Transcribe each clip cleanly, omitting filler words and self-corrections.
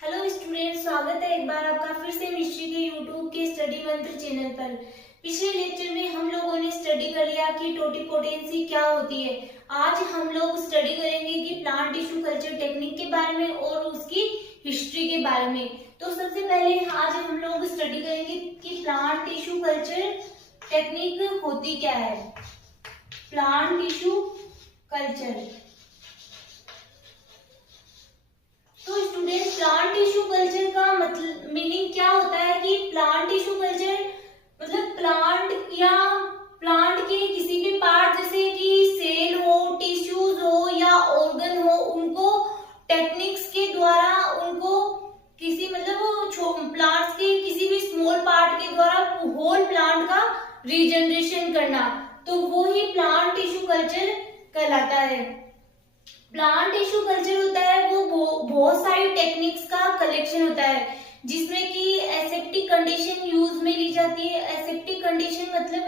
Hello student, स्वागत है एक बार आपका फिर से मिस्ट्री के यूट्यूब के स्टडी मंत्र चैनल पर। पिछले लेक्चर में हम लोगों ने स्टडी कर लिया कि टोटिपोटेंसी क्या होती है। आज हम लोग स्टडी करेंगे कि प्लांट टिश्यू कल्चर टेक्निक के बारे में और उसकी हिस्ट्री के बारे में। तो सबसे पहले आज हम लोग स्टडी करेंगे कि प्लांट टिश्यू कल्चर टेक्निक होती क्या है। प्लांट टिश्यू कल्चर, तो स्टूडेंट प्लांट टिश्यू कल्चर का मतलब मीनिंग क्या होता है कि प्लांट टिश्यू कल्चर मतलब प्लांट या प्लांट के किसी भी पार्ट जैसे कि सेल हो, टिश्यूज हो या ऑर्गन हो, उनको टेक्निक्स के द्वारा उनको किसी मतलब प्लांट्स के किसी भी स्मॉल पार्ट के द्वारा होल प्लांट का रीजनरेशन करना, तो वो ही प्लांट टिश्यू कल्चर कहलाता है। प्लांट टिश्यू कल्चर होता है वो बहुत सारी टेक्निक्स का कलेक्शन होता है, जिसमें कि एसेप्टिक कंडीशन यूज में ली जाती है। एसेप्टिक कंडीशन मतलब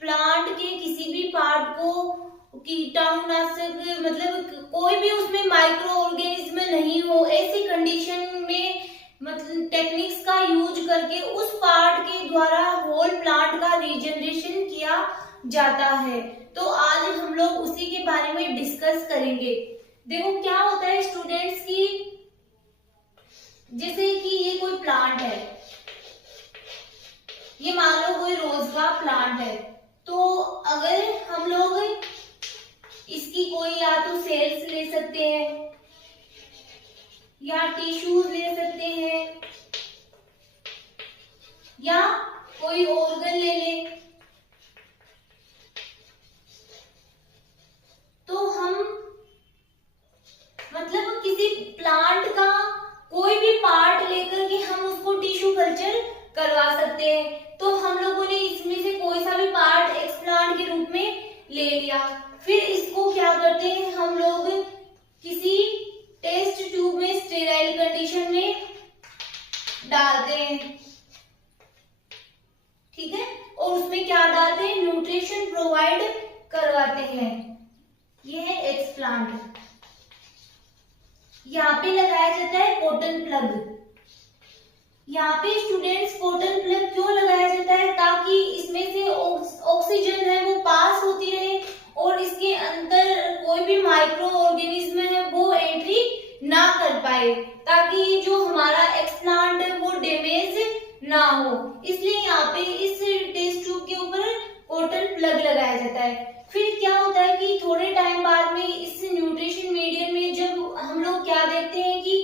प्लांट के किसी भी पार्ट को कीटाणुनाशक मतलब कोई भी उसमें माइक्रो ऑर्गेनिज्म नहीं हो, ऐसी कंडीशन में मतलब टेक्निक्स का यूज करके उस पार्ट के द्वारा होल प्लांट का रीजनरेशन किया जाता है। तो आज हम लोग उसी के बारे में डिस्कस करेंगे। देखो क्या होता है स्टूडेंट्स की, जैसे कि ये कोई प्लांट है, ये मान लो कोई रोज का प्लांट है, तो अगर हम लोग इसकी कोई या तो सेल्स ले सकते हैं या टिश्यूज ले सकते हैं या कोई ऑर्गन ले ले, तो हम मतलब किसी प्लांट का कोई भी पार्ट लेकर के हम उसको टिश्यू कल्चर करवा सकते हैं। तो हम लोगों ने इसमें से कोई सा भी पार्ट एक्सप्लांट के रूप में ले लिया, फिर इसको क्या करते हैं हम लोग किसी टेस्ट ट्यूब में स्टेराइल कंडीशन में डालते हैं, ठीक है, और उसमें क्या डालते हैं, न्यूट्रिशन प्रोवाइड करवाते हैं। ये है एक्सप्लांट। यहाँ पे लगाया जाता है कॉटन प्लग। यहाँ पे स्टूडेंट्स कॉटन प्लग क्यों लगाया जाता है, ताकि इसमें से ऑक्सीजन है वो पास होती रहे और इसके अंदर कोई भी माइक्रो ऑर्गेनिज्म है वो एंट्री ना कर पाए, ताकि जो हमारा एक्सप्लांट है वो डैमेज ना हो। इसलिए यहाँ पे इस टेस्ट ट्यूब के ऊपर कॉटन प्लग लगाया जाता है। फिर क्या होता है कि थोड़े टाइम बाद में इस न्यूट्रिशन मीडियम में जब हम लोग क्या देखते हैं कि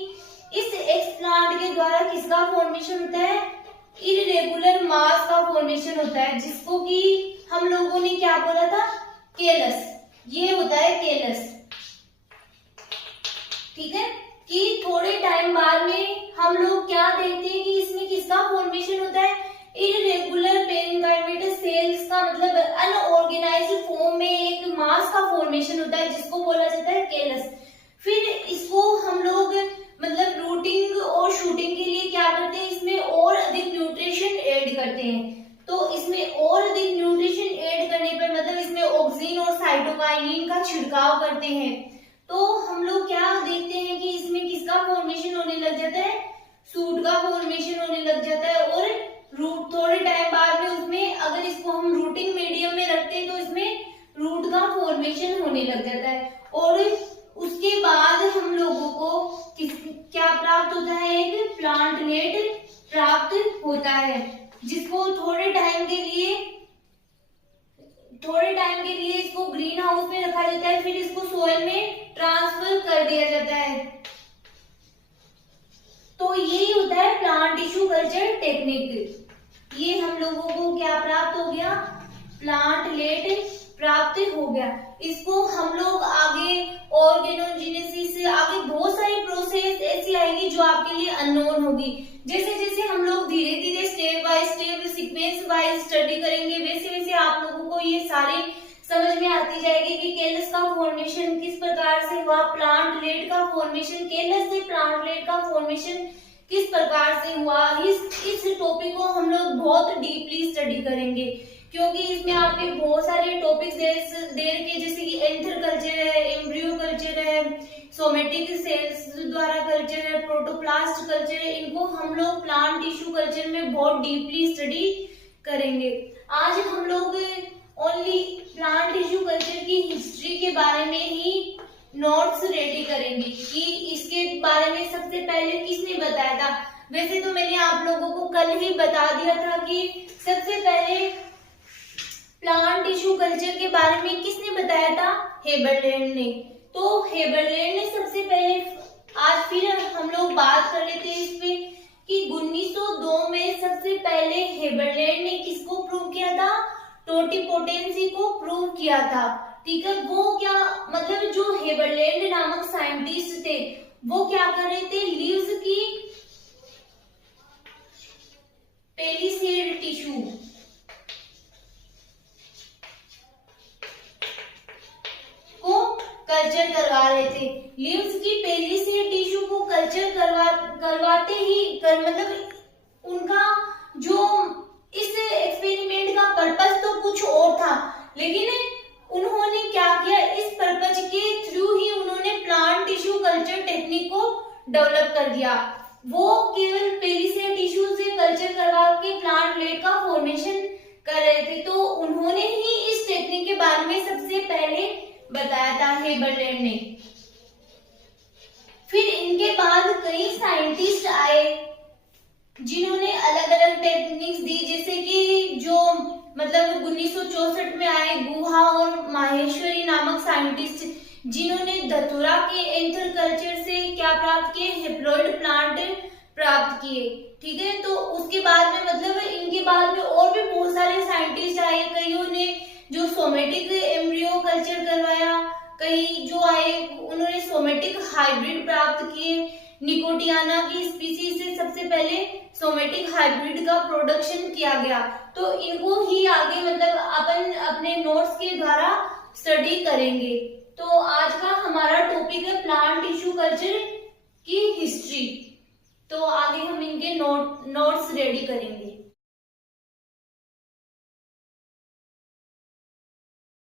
इस एक्सप्लांट के द्वारा किसका फॉर्मेशन होता है, इरेगुलर मास का फॉर्मेशन होता है, जिसको कि हम लोगों ने क्या बोला था, केलस। ये होता है केलस, ठीक है, कि थोड़े टाइम बाद में हम लोग क्या देखते हैं कि इसमें किसका फॉर्मेशन होता है, इरेगुलर पेरेन्काइमेटस सेल्स का मतलब अनऑर्गेनाइज्ड फॉर्म में एक मास का फॉर्मेशन होता है, जिसको बोला जाता है केलस। फिर इसको हम लोग मतलब रूटिंग और शूटिंग के लिए क्या करते हैं, इसमें और अधिक न्यूट्रिशन ऐड करते हैं। तो इसमें और अधिक न्यूट्रिशन ऐड करने पर मतलब इसमें ऑक्सीन और साइटोकाइनिन का छिड़काव करते हैं, तो हम लोग क्या देखते हैं कि इसमें किसका फॉर्मेशन होने लग जाता है, सूट का फॉर्मेशन होने लग जाता है। और रूट थोड़े टाइम बाद में उसमें अगर इसको हम रूटिंग मीडियम में रखते हैं तो इसमें रूट का फॉर्मेशन होने लग जाता है। और उसके बाद हम लोगों को क्या प्राप्त होता है, एक प्लांटलेट प्राप्त होता है, जिसको थोड़े टाइम के लिए इसको ग्रीन हाउस में रखा जाता है, फिर इसको सोइल में ट्रांसफर कर दिया जाता है। तो यही होता है प्लांट टिश्यू कल्चर टेक्निक। ये हम लोगों को क्या प्राप्त हो गया, प्लांटलेट प्राप्त हो गया। इसको हम लोग आगे ऑर्गेनोजेनेसिस से आगे बहुत सारी प्रोसेस ऐसी आएगी जो आपके लिए अननोन होगी। जैसे जैसे हम लोग धीरे धीरे step by step sequence wise study करेंगे, वैसे वैसे आप लोगों को ये सारे समझ में आती जाएगी कि केलस का फॉर्मेशन किस प्रकार से हुआ, प्लांटलेट का फॉर्मेशन, केलस से प्लांटलेट का फॉर्मेशन किस प्रकार से हुआ। इस टॉपिक को हम लोग बहुत डीपली स्टडी करेंगे, क्योंकि इसमें आपके बहुत सारे टॉपिक्स दे रखे, जैसे कि एंथर कल्चर है, एम्ब्रियो कल्चर है, सोमेटिक सेल्स द्वारा कल्चर कल्चर है, प्रोटोप्लास्ट कल्चर है, इनको हम लोग प्लांट टिश्यू कल्चर में बहुत डीपली स्टडी करेंगे। आज हम लोग ओनली प्लांट टिश्यू कल्चर की हिस्ट्री के बारे में ही नोट्स रेडी करेंगे कि इसके बारे में सबसे पहले किसने बताया था। वैसे तो मैंने आप लोगों को कल ही बता दिया था कि सबसे पहले प्लांट टिश्यू कल्चर के बारे में किसने बताया था, हेबरलैंड ने। तो हेबरलैंड ने सबसे पहले, आज फिर हम लोग बात कर लेते हैं इस पे कि 1902 में सबसे पहले हेबरलैंड ने किसको प्रूव किया था, टोटिपोटेंसी को प्रूव किया था। ठीक है, वो क्या मतलब जो हेबरलैंड नामक साइंटिस्ट थे वो क्या कर रहे थे, लीव्स की पेलिसेड टिश्यू को कल्चर करवा रहे थे। लीव्स की पेलिसेड टिश्यू को कल्चर करवाते ही मतलब उनका जो इस एक्सपेरिमेंट का पर्पस तो कुछ और था, लेकिन उन्होंने क्या किया, इस पर्पस के थ्रू ही उन्होंने प्लांट टिश्यू कल्चर टेक्निक को डेवलप कर दिया। वो केवल पेलिसेड टिश्यू से कल्चर करवा के प्लांट लेट का फॉर्मेशन कर रहे थे, तो उन्होंने ही इस टेक्निक के बारे में सबसे पहले बताया था हेबरलैंड ने। फिर इनके बाद कई साइंटिस्ट आए जिन्होंने अलग अलग टेक्निक्स दी, जैसे कि जो मतलब 1964 में आए गुहा और माहेश्वरी नामक साइंटिस्ट, जिन्होंने धतूरा के एंथर कल्चर से क्या प्राप्त किए, हेप्लॉइड प्लांट प्राप्त किए। ठीक है, तो उसके बाद में मतलब इनके बाद में और भी बहुत सारे साइंटिस्ट आए, कईयों ने जो सोमेटिक एम्ब्रियो कल्चर करवाया, कई जो आए उन्होंने सोमेटिक हाइब्रिड प्राप्त किए। निकोटियाना की स्पीसीज से सबसे पहले सोमेटिक हाइब्रिड का प्रोडक्शन किया गया। तो इनको ही आगे मतलब अपन अपने नोट्स के द्वारा स्टडी करेंगे। तो आज का हमारा टॉपिक है प्लांट टिश्यू कल्चर की हिस्ट्री। तो आगे हम इनके नोट्स रेडी करेंगे।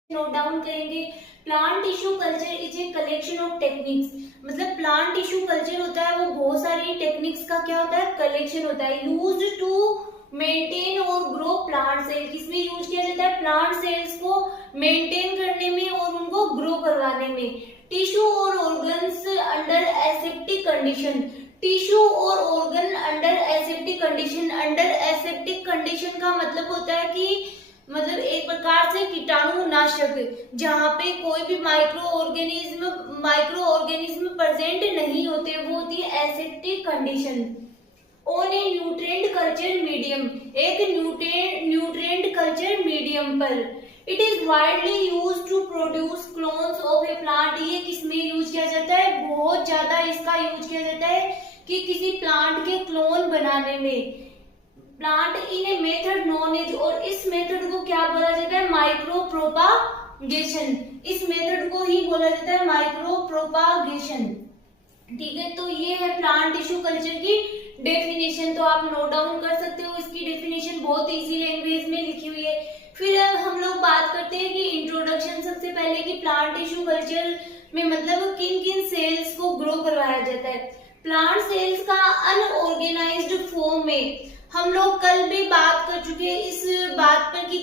नोट डाउन करेंगे, plant tissue culture is a collection of techniques. मतलब प्लांट टिश्यू कल्चर होता है वो बहुत सारी टेक्निक्स का क्या होता है, कलेक्शन होता है। यूज्ड टू मेंटेन और ग्रो प्लांट सेल, किसमें यूज किया जाता है, प्लांट सेल्स को मेंटेन करने में और उनको ग्रो करवाने में। टिश्यू और organs under aseptic condition, tissue और organ under aseptic condition. Under aseptic condition का मतलब होता है कि मतलब एक प्रकार से कीटाणु नाशक, जहाँ पे कोई भी माइक्रो ऑर्गेनिज्म प्रेजेंट नहीं होते, वो होती है aseptic condition. On a nutrient culture medium, एक न्यूट्रिएंट कल्चर मीडियम पर। It is widely use to produce clones of a plant. ये किसमें यूज किया जाता है, बहुत ज्यादा इसका यूज किया जाता है कि किसी प्लांट के क्लोन बनाने में। Plant in a method known as, और इस मेथड को क्या बोला जाता है, माइक्रो प्रोपागेशन। इस मेथड को ही बोला जाता है माइक्रो प्रोपागेशन। ठीक है, तो ये है प्लांट टिश्यू कल्चर की डेफिनेशन। तो आप नोट डाउन कर सकते हो, इसकी डेफिनेशन बहुत इजी लैंग्वेज में लिखी हुई है। फिर हम लोग बात करते हैं कि इंट्रोडक्शन, सबसे पहले कि प्लांट टिश्यू कल्चर में मतलब किन किन सेल्स को ग्रो करवाया जाता है। प्लांट सेल्स का अनऑर्गेनाइज्ड फॉर्म में हम लोग कल भी बात कर चुके हैं इस बात पर कि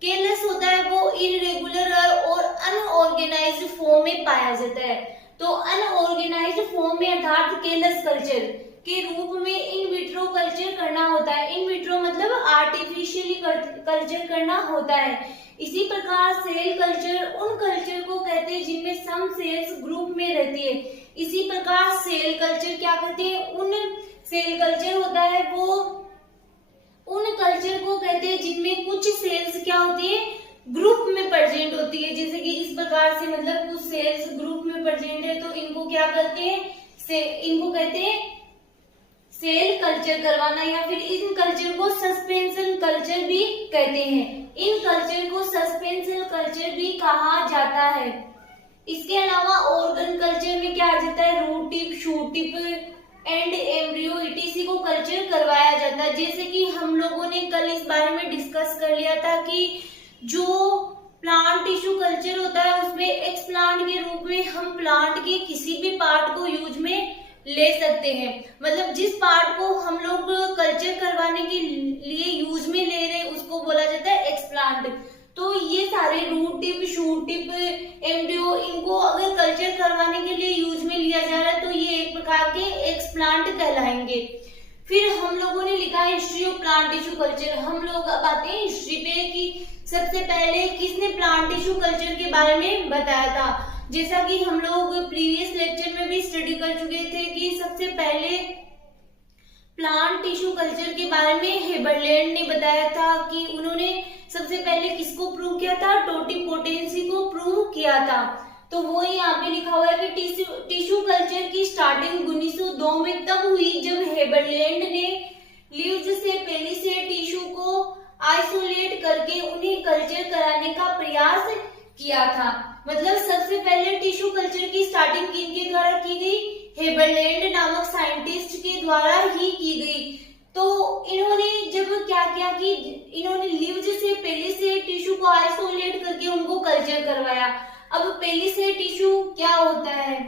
केलस होता है वो इरेगुलर और अनऑर्गेनाइज्ड फॉर्म में पाया जाता है। तो अनऑर्गेनाइज्ड फॉर्म में अर्थात केलस कल्चर के रूप में इन विट्रो कल्चर करना होता है। इन विट्रो मतलब आर्टिफिशियली कल्चर करना होता है। इसी प्रकार सेल कल्चर उन कल्चर को कहते हैं जिनमें सम सेल्स ग्रुप में रहती है। इसी प्रकार सेल कल्चर क्या करते हैं, उन सेल कल्चर होता है वो उन कल्चर को कहते हैं जिनमें कुछ सेल्स क्या होती है, ग्रुप में प्रेजेंट होती है। जैसे कि इस प्रकार से मतलब कुछ सेल्स ग्रुप में प्रेजेंट है तो इनको क्या करते हैं, इनको कहते हैं सेल कल्चर करवाना, या फिर इन कल्चर को सस्पेंशन कल्चर भी कहते हैं। इन कल्चर को सस्पेंशन कल्चर भी कहा जाता है। इसके अलावा ऑर्गन कल्चर में क्या आ जाता है, root tip, shoot tip and embryo etc को कल्चर करवाया जाता है। जैसे कि हम लोगों ने कल इस बारे में डिस्कस कर लिया था कि जो प्लांट टिश्यू कल्चर होता है उसमें एक्सप्लांट के रूप में हम प्लांट के किसी भी पार्ट को यूज में ले सकते हैं। मतलब जिस पार्ट को हम लोग कल्चर करवाने के लिए यूज में ले रहे हैं उसको बोला जाता है एक्सप्लांट। तो ये सारे root tip, shoot tip, embryo, इनको अगर कल्चर करवाने के लिए यूज में लिया जा रहा है तो ये एक प्रकार के एक्सप्लांट कहलाएंगे। फिर हम लोगों ने लिखा है history of plant tissue culture. हम लोग अब आते हैं हिस्ट्री पे कि सबसे पहले किसने प्लांट टिश्यू कल्चर के बारे में बताया था। जैसा कि हम लोग प्रीवियस लेक्चर में भी स्टडी कर चुके थे कि सबसे पहले प्लांट टिश्यू कल्चर के बारे में हेबरलैंड ने बताया था कि उन्होंने सबसे पहले किसको प्रूव किया था, टोटिपोटेंसी को प्रूव किया था। तो वो यहाँ पे लिखा हुआ है कि टिश्यू कल्चर की स्टार्टिंग 1902 में तब हुई जब हेबरलैंड ने लीव्स से पेलिसेड टिश्यू को आइसोलेट करके उन्हें कल्चर कराने का प्रयास किया था। मतलब सबसे पहले टिश्यू कल्चर की स्टार्टिंग किनके द्वारा की गई, हेबरलैंड नामक साइंटिस्ट के द्वारा ही की गई। तो इन्होंने जब क्या किया कि इन्होंने लीव्स से पेलिसेड टिश्यू को आइसोलेट करके उनको कल्चर करवाया। अब पेलिसेड टिश्यू क्या होता है,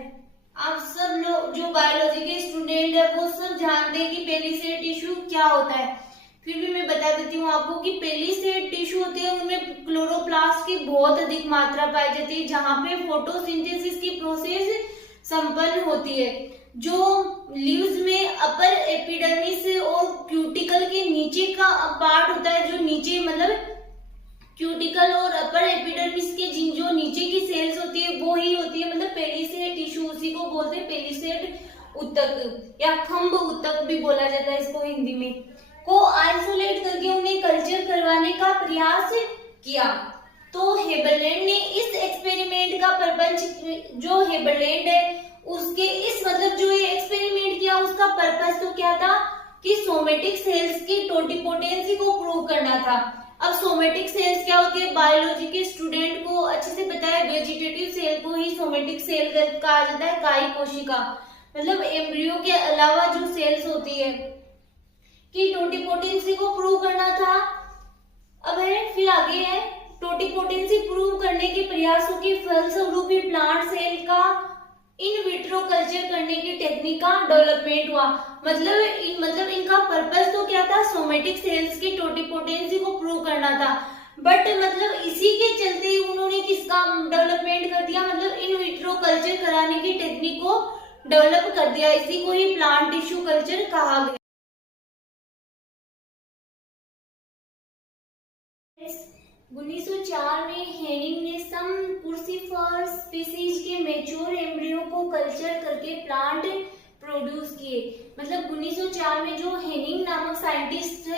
आप सब लोग जो बायोलॉजी के स्टूडेंट है वो सब जानते हैं कि पेलिसेड टिश्यू क्या होता है। फिर भी मैं बता देती हूँ आपको कि पेलिसेड टिश्यू होते हैं उनमें क्लोरोप्लास्ट की बहुत अधिक मात्रा पाई जाती है, जहाँ पे फोटोसिंथेसिस की प्रोसेस संपन्न होती है। जो लीव्स में अपर एपिडर्मिस और क्यूटिकल के नीचे का पार्ट होता है, जो नीचे मतलब क्यूटिकल और अपर एपिडर्मिस के जो नीचे की सेल्स होती है वो ही होती है मतलब पेलिसेड टिश्यू, उसी को बोलते हैं पेलिसेड उत्तक या खम्भ उत्तक भी बोला जाता है इसको हिंदी में, को आइसोलेट करके उन्हें कल्चर करवाने का प्रयास किया। तो हेबरलैंड ने इस एक्सपेरिमेंट का पर्पज, जो हेबरलैंड है उसके इस मतलब जो ये एक्सपेरिमेंट किया उसका पर्पज तो क्या था कि सोमेटिक सेल्स की टोटिपोटेंसी को प्रूव करना था। अब सोमेटिक सेल्स क्या होती है, बायोलॉजी के स्टूडेंट को अच्छे से पता है, वेजिटेटिव सेल को ही सोमेटिक सेल कहा जाता है, काय कोशिका। मतलब एम्ब्रियो के अलावा जो सेल्स होती है कि टोटिपोटेंसी को प्रूव करना था। अब है फिर आगे है टोटिपोटेंसी प्रूव करने के प्रयासों के फलस्वरूप ही प्लांट सेल का इन विट्रो कल्चर करने की टेक्निक का डेवलपमेंट हुआ। मतलब इनका पर्पस तो क्या था, सोमेटिक सेल्स की टोटिपोटेंसी को प्रूव करना था, बट मतलब इसी के चलते उन्होंने किसका डेवलपमेंट कर दिया, मतलब इन विट्रो कल्चर कराने की टेक्निक को डेवलप कर दिया। इसी को ही प्लांट टिश्यू कल्चर कहा गया। 1904 में हेनिंग ने सम क्रूसिफर स्पीसीज के मैच्योर एम्ब्रियो को कल्चर करके प्लांट प्रोड्यूस किए। मतलब 1904 में जो हेनिंग नामक साइंटिस्ट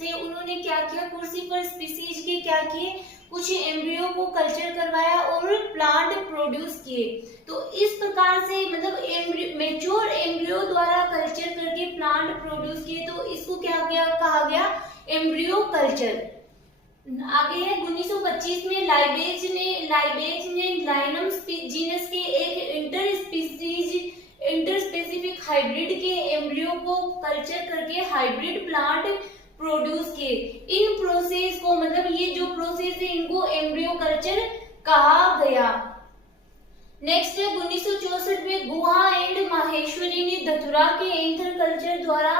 थे उन्होंने क्या किया, क्रूसिफर स्पीसीज के क्या किए, कुछ एम्ब्रियो को कल्चर करवाया और प्लांट प्रोड्यूस किए। तो इस प्रकार से मतलब मैच्योर एम्ब्रियो द्वारा कल्चर करके प्लांट प्रोड्यूस किए, तो इसको क्या कहा गया, एम्ब्रियो कल्चर। आगे है 1925 में लाइबेज ने लाइनम जीनस के एक इंटरस्पेसिफिक हाइब्रिड के एम्ब्रियो को कल्चर करके हाइब्रिड प्लांट प्रोड्यूस किए। इन प्रोसेस को मतलब ये जो प्रोसेस है इनको एम्ब्रियो कल्चर कहा गया। नेक्स्ट है 1964 में गुहा एंड माहेश्वरी ने धतुरा के एंथर कल्चर द्वारा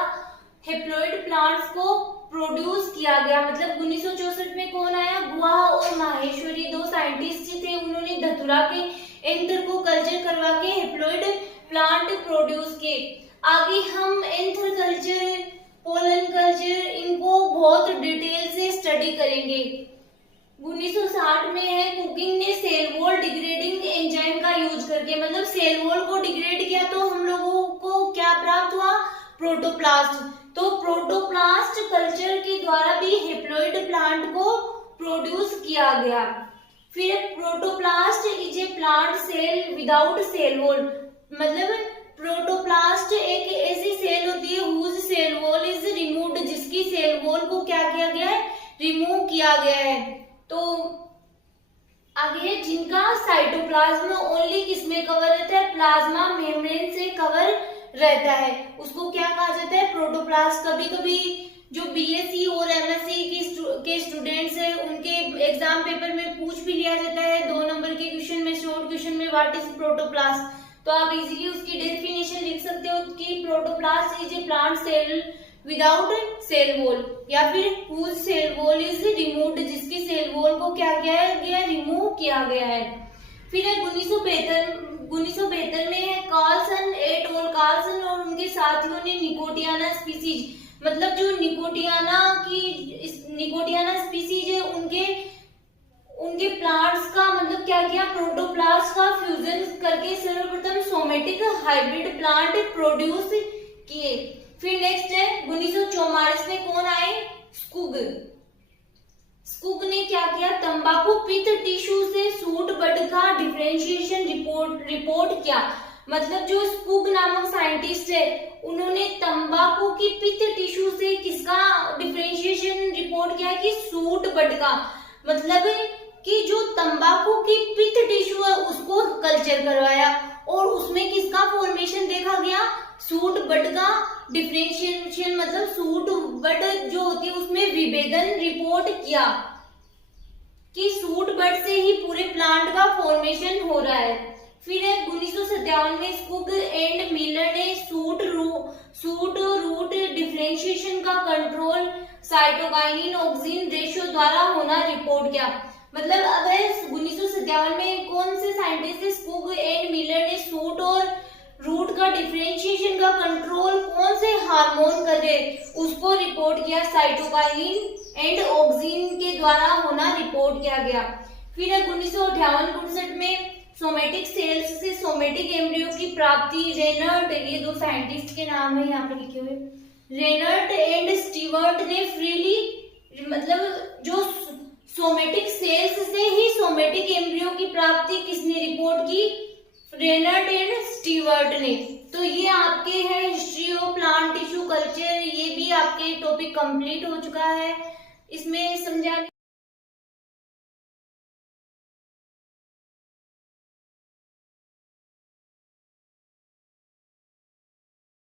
हेप्लॉइड प्लांट्स को प्रोड्यूस किया गया। मतलब 1964 में कौन आया, गुहा और माहेश्वरी, दो साइंटिस्ट थे, उन्होंने धतुरा के एंथर को कल्चर करवा के हेप्लॉइड प्लांट प्रोड्यूस किए। आगे हम एंथर कल्चर, पोलन कल्चर, इनको बहुत डिटेल से स्टडी करेंगे। 1960 में है कुकिंग ने सेल वॉल डिग्रेडिंग एंजाइम का यूज करके, मतलब सेल वॉल को डिग्रेड किया तो हम लोगों को क्या प्राप्त हुआ, प्रोटोप्लास्ट। तो प्रोटोप्लास्ट कल्चर के द्वारा भी हेप्लॉइड प्लांट को प्रोड्यूस किया गया। फिर protoplast is a plant cell without cell wall. मतलब प्रोटोप्लास्ट एक ऐसी सेल होती है whose cell wall is removed, जिसकी सेल वॉल को क्या किया गया है, रिमूव किया गया है। तो आगे है जिनका साइटोप्लाज्म ओनली किसमें कवर रहता है, प्लाज्मा मेम्ब्रेन से कवर रहता है, उसको क्या कहा जाता है, प्रोटोप्लास्ट। कभी कभी जो बीएससी और एमएससी के स्टूडेंट्स हैं उनके एग्जाम पेपर में पूछ भी लिया जाता है 2 नंबर के क्वेश्चन में, शॉर्ट क्वेश्चन में, व्हाट इज प्रोटोप्लास्ट। तो आप इजीली उसकी डेफिनेशन लिख सकते हो कि protoplast is a plant cell without cell wall, या फिर whose cell wall is removed, जिसकी सेल वॉल को क्या किया गया, रिमूव किया गया है। फिर 1972 में है कार्लसन एट और कार्लसन और उनके साथियों ने निकोटियाना स्पीसीज, मतलब जो निकोटियाना स्पीसीज है उनके प्लांट्स का मतलब क्या किया, प्रोटोप्लास्ट का फ्यूजन करके सर्वप्रथम सोमेटिक हाइब्रिड प्लांट प्रोड्यूस किए। फिर नेक्स्ट है 1944 में कौन आए, स्कुग ने क्या किया, तंबाकू पित्त टिश्यू से सूट बड का डिफरेंशिएशन रिपोर्ट किया। मतलब जो स्कुग नामक साइंटिस्ट है उन्होंने तंबाकू की पित्त टिश्यू से किसका डिफरेंशिएशन रिपोर्ट किया कि सूट बड का, मतलब कि जो तंबाकू की पित्त टिश्यू है उसको कल्चर करवाया और उसमें किसका फॉर्मेशन देखा गया, सूट बड का डिफरेंशिएशन, मतलब सूट बड जो होती है उसमें विभेदन रिपोर्ट किया कि सूट बड से ही पूरे प्लांट का फॉर्मेशन हो रहा है। फिर 1957 में स्कुग एंड मिलर ने सूट रूट डिफरेंशिएशन का कंट्रोल साइटोकाइनिन ऑक्सिन रेशियो द्वारा होना रिपोर्ट किया। मतलब अगर 1957 में कौन से साइंटिस्ट थे, स्कुग एंड मिलर ने सूट और रूट का डिफरेंशिएशन का कंट्रोल कौन से हार्मोन कर रहे उसको रिपोर्ट किया, साइटोकाइनिन एंड ऑक्सिन के द्वारा होना रिपोर्ट किया गया। फिर 1958-59 में सोमेटिक सेल्स से सोमेटिक एम्ब्रियो की प्राप्ति, रेनर्ट, ये दो साइंटिस्ट के नाम है यहाँ पे लिखे हुए, रेनर्ट एंड स्टीवर्ट ने फ्रीली, मतलब जो सोमेटिक सेल्स से ही सोमेटिक एम्ब्रियो की प्राप्ति किसने रिपोर्ट की, रेनर्ट एंड स्टीवर्ट ने। तो ये आपके है history of plant tissue culture, ये भी आपके टॉपिक कंप्लीट हो चुका है। इसमें समझा